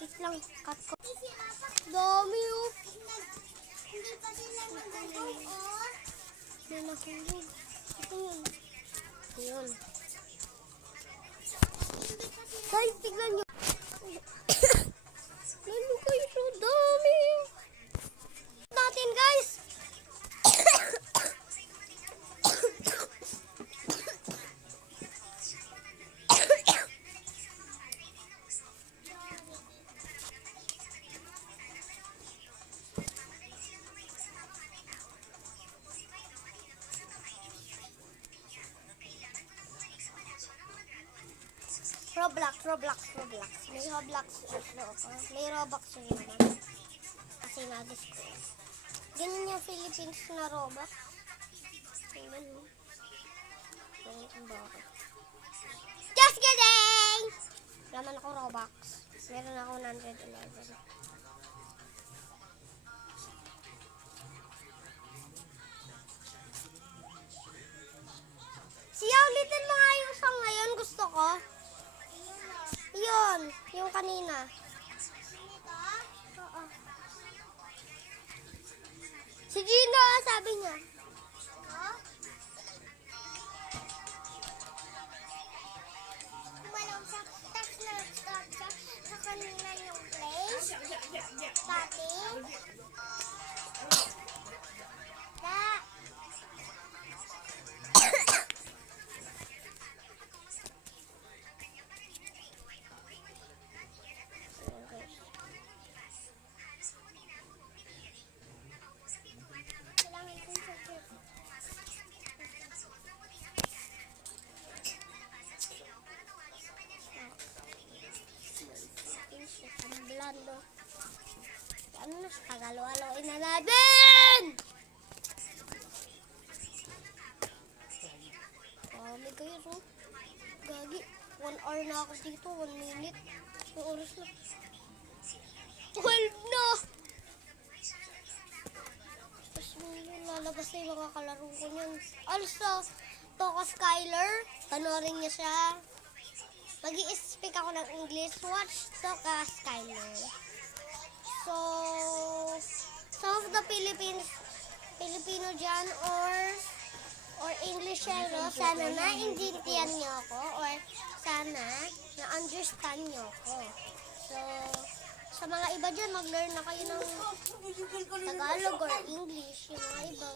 Wait lang, cut ko. Dami oh. Hindi pa sila nagulog, oh. May nahulog. Ito yun. Yun. Guys, tignan nyo. Lalo kayo so dami. Natin guys. Roblox. May Roblox ito ako. May Robux rin naman. Kasi na-display. Ganyan yung Philippines na Robux. Tingnan mo. Ganyan ang bakit. Just kidding! Laman ako Robux. Meron ako 111. Siya, ulitin mo nga yung song ngayon. Gusto ko. Yun, yung kanina. Oo. Si Gino, sabi niya. Walang sa kanina yung place. Dati. Blando. Ano na, tagalo-aloin na natin! May kayo, so. Gagi. 1 hour na ako dito, 1 minute. Ang oras na. 12 na! Tapos lalabas na yung mga kalaro ko niyan. Also, Toka Skyler. Panorin niya siya. Mag-i-speak ako ng English. Watch Toka Skyler. So, some of the Filipino dyan or Englishero, sana na-intindihan niyo ako or sana na-understand niyo ako. So, sa mga iba dyan, mag-learn na kayo ng Tagalog or English. Yung mga iba,